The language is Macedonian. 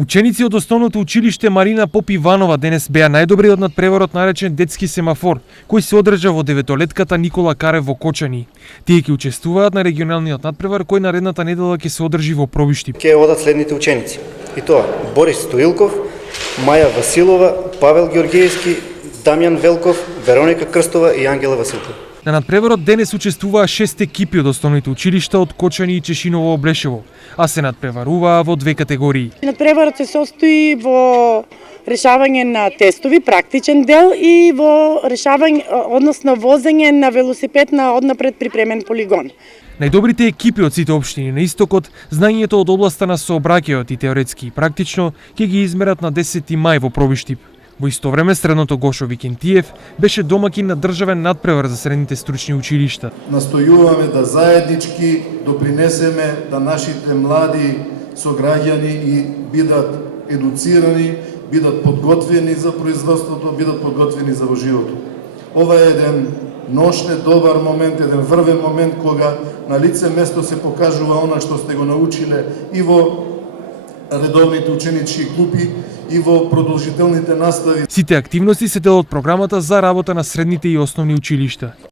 Ученици од основното училиште Марина Попиванова денес беа најдобриот надпреварот наречен детски семафор, кој се одржа во деветолетката Никола Карев во Кочани. Тие ќе учествуваат на регионалниот надпревар кој наредната недела ќе се одржи во Пробишти. Ќе одат следните ученици. И тоа Борис Стоилков, Маја Василова, Павел Георгиевски, Дамјан Велков, Вероника Крстова и Ангела Василкова. На надпреварот денес учествуваа 6 екипи од основните училишта од Кочани и Чешиново Облешево, а се надпреваруваа во две категории. Надпреварот се состои во решавање на тестови, практичен дел и во решавање, односно возење на велосипед на однапред припремен полигон. Најдобрите екипи од сите општини на истокот, знаењето од областа на сообраќајот и теоретски и практично ќе ги измерат на 10 мај во Пробиштип. Во исто време средното Гошо Викентиев беше домакин на државен надпревар за средните стручни училишта. Настојуваме да заеднички допринесеме да нашите млади сограѓани и бидат едуцирани, бидат подготвени за производството, бидат подготвени за животот. Ова е еден ношне добар момент, еден врвен момент кога на лице место се покажува она што сте го научиле и во редовните ученички клупи и во продолжителните настави. Сите активности се дел од програмата за работа на средните и основни училишта.